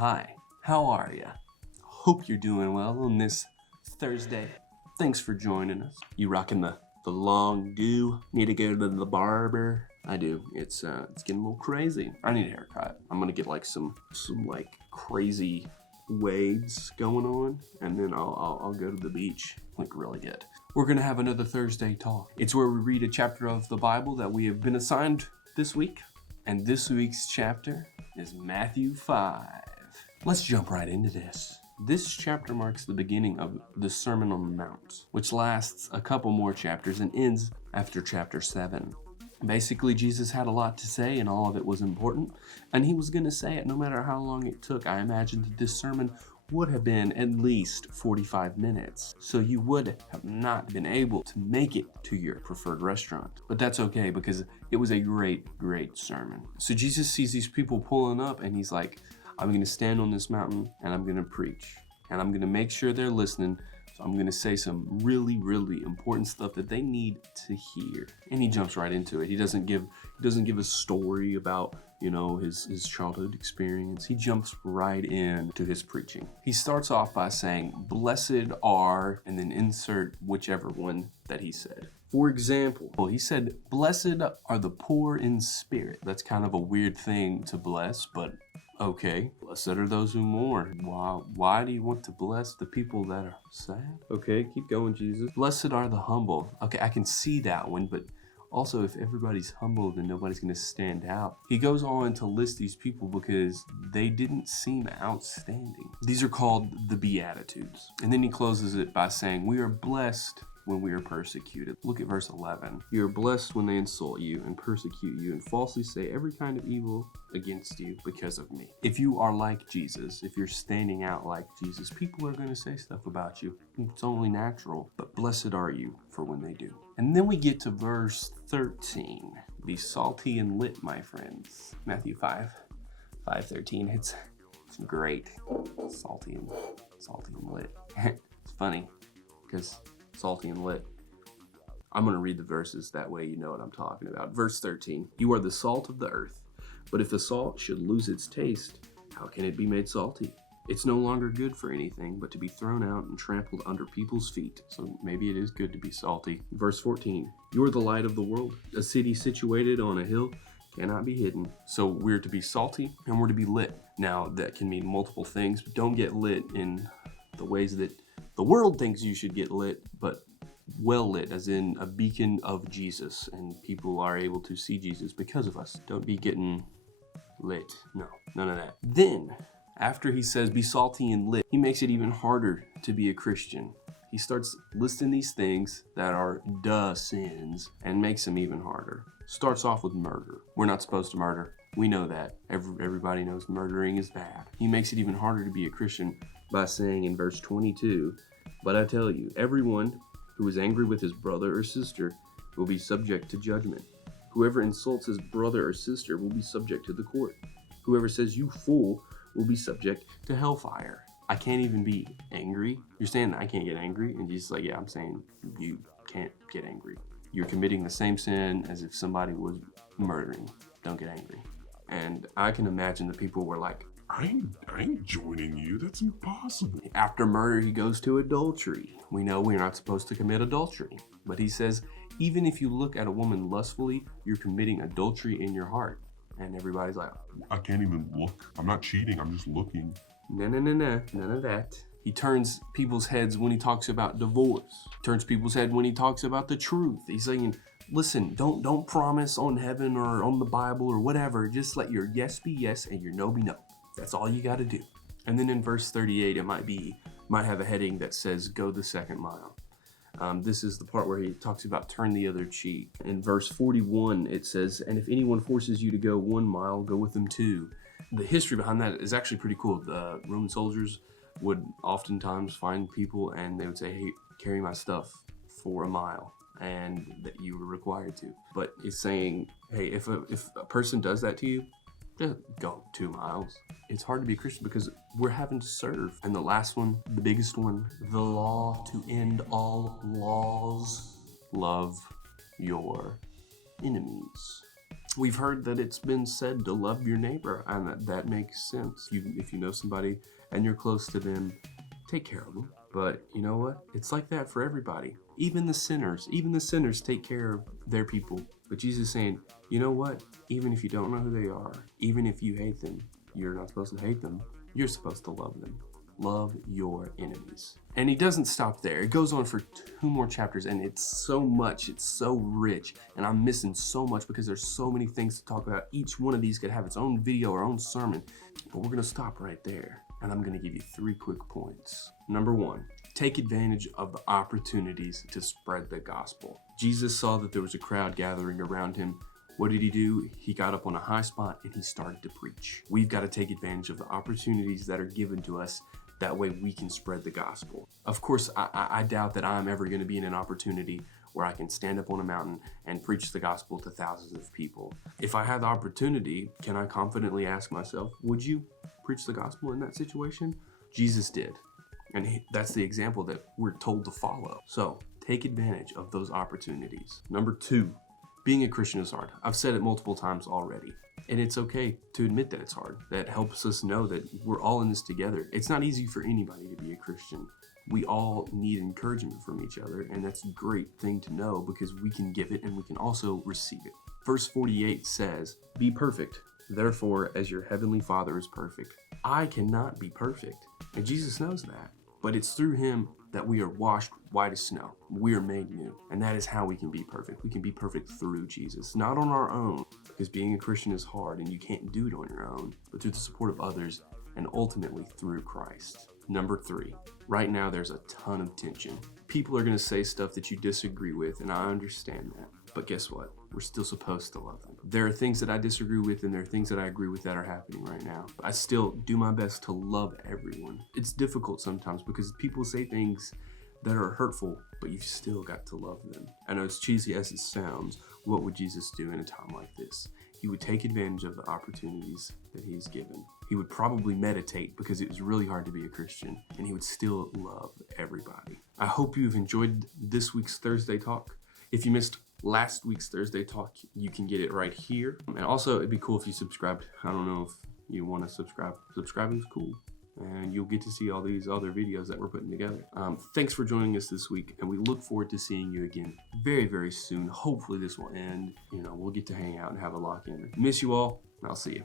Hi, how are ya? Hope you're doing well on this Thursday. Thanks for joining us. You rocking the long do? Need to go to the barber? I do. It's getting a little crazy. I need a haircut. I'm gonna get like some crazy waves going on, and then I'll go to the beach. Like really good. We're gonna have another Thursday talk. It's where we read a chapter of the Bible that we have been assigned this week, and this week's chapter is Matthew 5. Let's jump right into this. This chapter marks the beginning of the Sermon on the Mount, which lasts a couple more chapters and ends after chapter 7. Basically, Jesus had a lot to say and all of it was important, and he was going to say it no matter how long it took. I imagined that this sermon would have been at least 45 minutes, so you would have not been able to make it to your preferred restaurant. But that's okay because it was a great sermon. So Jesus sees these people pulling up and he's like, I'm going to stand on this mountain and I'm going to preach. And I'm going to make sure they're listening. So I'm going to say some really important stuff that they need to hear. And he jumps right into it. He doesn't give a story about, his childhood experience. He jumps right into his preaching. He starts off by saying, blessed are, and then insert whichever one that he said. For example, he said, blessed are the poor in spirit. That's kind of a weird thing to bless, but okay. Blessed are those who mourn. Why do you want to bless the people that are sad? Okay, keep going, Jesus. Blessed are the humble. Okay, I can see that one, but also if everybody's humble, then nobody's going to stand out. He goes on to list these people because they didn't seem outstanding. These are called the Beatitudes. And then he closes it by saying, we are blessed when we are persecuted. Look at verse 11. You are blessed when they insult you and persecute you and falsely say every kind of evil against you because of me. If you are like Jesus, if you're standing out like Jesus, people are going to say stuff about you. It's only natural, but blessed are you for when they do. And then we get to verse 13. Be salty and lit, my friends. Matthew 5:13. It's great. Salty and lit. It's funny because salty and lit. I'm going to read the verses, that way you know what I'm talking about. Verse 13, you are the salt of the earth, but if the salt should lose its taste, how can it be made salty? It's no longer good for anything but to be thrown out and trampled under people's feet. So maybe it is good to be salty. Verse 14, you are the light of the world. A city situated on a hill cannot be hidden. So we're to be salty and we're to be lit. Now that can mean multiple things, but don't get lit in the ways that the world thinks you should get lit, but well lit, as in a beacon of Jesus, and people are able to see Jesus because of us. Don't be getting lit. No, none of that. Then, after he says be salty and lit, he makes it even harder to be a Christian. He starts listing these things that are sins and makes them even harder. Starts off with murder. We're not supposed to murder. We know that. Everybody knows murdering is bad. He makes it even harder to be a Christian by saying in verse 22, but I tell you, everyone who is angry with his brother or sister will be subject to judgment. Whoever insults his brother or sister will be subject to the court. Whoever says you fool will be subject to hellfire. I can't even be angry. You're saying I can't get angry? And Jesus is like, yeah, I'm saying you can't get angry. You're committing the same sin as if somebody was murdering. Don't get angry. And I can imagine the people were like, I ain't joining you. That's impossible. After murder, he goes to adultery. We know we're not supposed to commit adultery. But he says, even if you look at a woman lustfully, you're committing adultery in your heart. And everybody's like, I can't even look. I'm not cheating. I'm just looking. No. None of that. He turns people's heads when he talks about divorce. Turns people's head when he talks about the truth. He's saying, listen, don't promise on heaven or on the Bible or whatever. Just let your yes be yes and your no be no. That's all you got to do. And then in verse 38, it might have a heading that says, go the second mile. This is the part where he talks about turn the other cheek. In verse 41, it says, and if anyone forces you to go 1 mile, go with them 2. The history behind that is actually pretty cool. The Roman soldiers would oftentimes find people and they would say, hey, carry my stuff for 1 mile. And that you were required to. But it's saying, hey, if a person does that to you, just go 2 miles. It's hard to be a Christian because we're having to serve. And the last one, the biggest one, the law to end all laws, love your enemies. We've heard that it's been said to love your neighbor, and that makes sense. If you know somebody and you're close to them, take care of them. But you know what? It's like that for everybody. Even the sinners take care of their people. But Jesus is saying, you know what? Even if you don't know who they are, even if you hate them, you're not supposed to hate them. You're supposed to love them. Love your enemies. And he doesn't stop there. It goes on for 2 more chapters, and it's so much, it's so rich, and I'm missing so much because there's so many things to talk about. Each one of these could have its own video or own sermon, but we're gonna stop right there, and I'm gonna give you 3 quick points. Number 1, take advantage of the opportunities to spread the gospel. Jesus saw that there was a crowd gathering around him. What did he do? He got up on a high spot and he started to preach. We've got to take advantage of the opportunities that are given to us. That way we can spread the gospel. Of course, I doubt that I'm ever going to be in an opportunity where I can stand up on a mountain and preach the gospel to thousands of people. If I had the opportunity, can I confidently ask myself, would you preach the gospel in that situation? Jesus did. And that's the example that we're told to follow. So take advantage of those opportunities. Number 2, being a Christian is hard. I've said it multiple times already. And it's okay to admit that it's hard. That helps us know that we're all in this together. It's not easy for anybody to be a Christian. We all need encouragement from each other, and that's a great thing to know because we can give it and we can also receive it. Verse 48 says, "Be perfect, therefore, as your heavenly Father is perfect." I cannot be perfect, and Jesus knows that. But it's through him that we are washed white as snow. We are made new. And that is how we can be perfect. We can be perfect through Jesus, not on our own, because being a Christian is hard and you can't do it on your own, but through the support of others and ultimately through Christ. Number 3, right now there's a ton of tension. People are going to say stuff that you disagree with, and I understand that. But guess what? We're still supposed to love them. There are things that I disagree with and there are things that I agree with that are happening right now. But I still do my best to love everyone. It's difficult sometimes because people say things that are hurtful, but you've still got to love them. I know as cheesy as it sounds, what would Jesus do in a time like this? He would take advantage of the opportunities that he's given. He would probably meditate because it was really hard to be a Christian, and he would still love everybody. I hope you've enjoyed this week's Thursday Talk. If you missed last week's Thursday Talk, you can get it right here. And also, it'd be cool if you subscribed. I don't know if you want to subscribe. Subscribing is cool. And you'll get to see all these other videos that we're putting together. Thanks for joining us this week, and we look forward to seeing you again very, very soon. Hopefully this will end. We'll get to hang out and have a lock-in. Miss you all, and I'll see you.